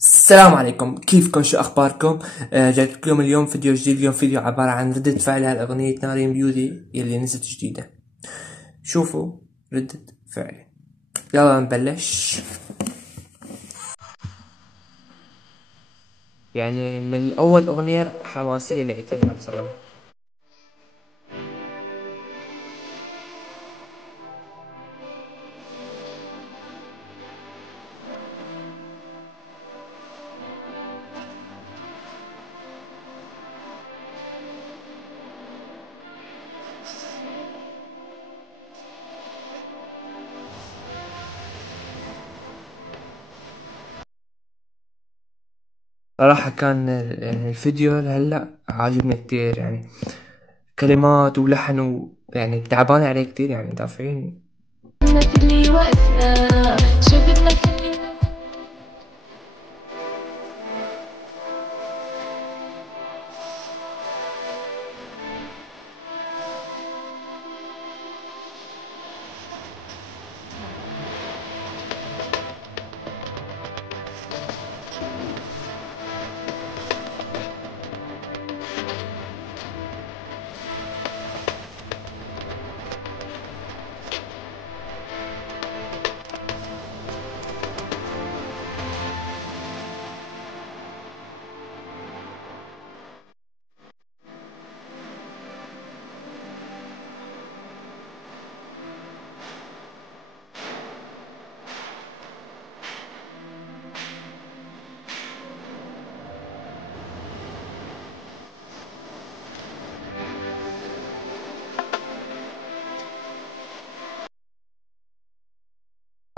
السلام عليكم، كيفكم؟ شو اخباركم؟ جايب لكم اليوم فيديو جديد. اليوم فيديو عبارة عن ردة فعل على اغنية نارين بيوتي يلي نزلت جديدة. شوفوا ردة فعلي. يلا نبلش. يعني من اول اغنية حماسية لقيتها بصراحة. صراحة كان يعني الفيديو هلا عاجبني كتير، يعني كلمات ولحن يعني تعبان عليه كتير، يعني دافعين.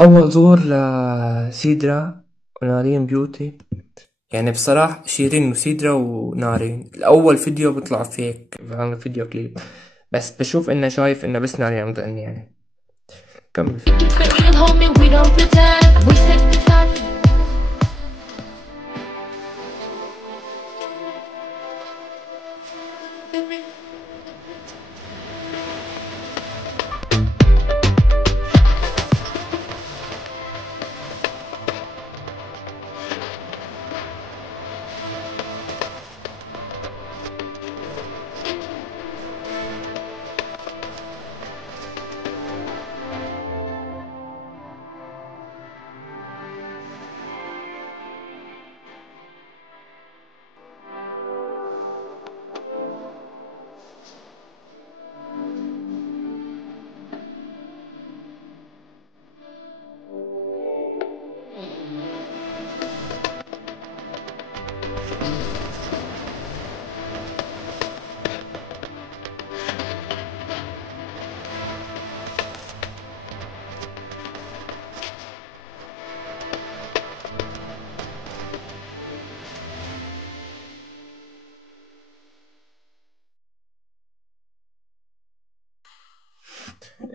أول ظهور لسيدرا ونارين بيوتي، يعني بصراحة شيرين وسيدرا ونارين الأول فيديو بيطلع فيك، بعمل فيديو كليب، بس بشوف إنه شايف إنه بس نارين عم تغني يعني. كمل.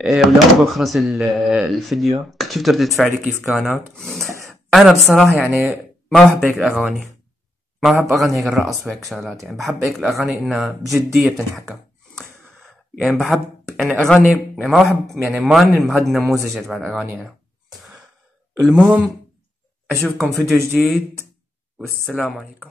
إيه، ولو بخلص الفيديو شفت ردة فعلي كيف كانت. أنا بصراحة يعني ما بحب هيك الأغاني، ما بحب أغاني هيك الرقص وهيك شغلات، يعني بحب هيك الأغاني إنها بجدية بتنحكى. يعني بحب يعني أغاني، يعني ما بحب، يعني ماني هاد النموذج تبع الأغاني أنا. المهم أشوفكم فيديو جديد والسلام عليكم.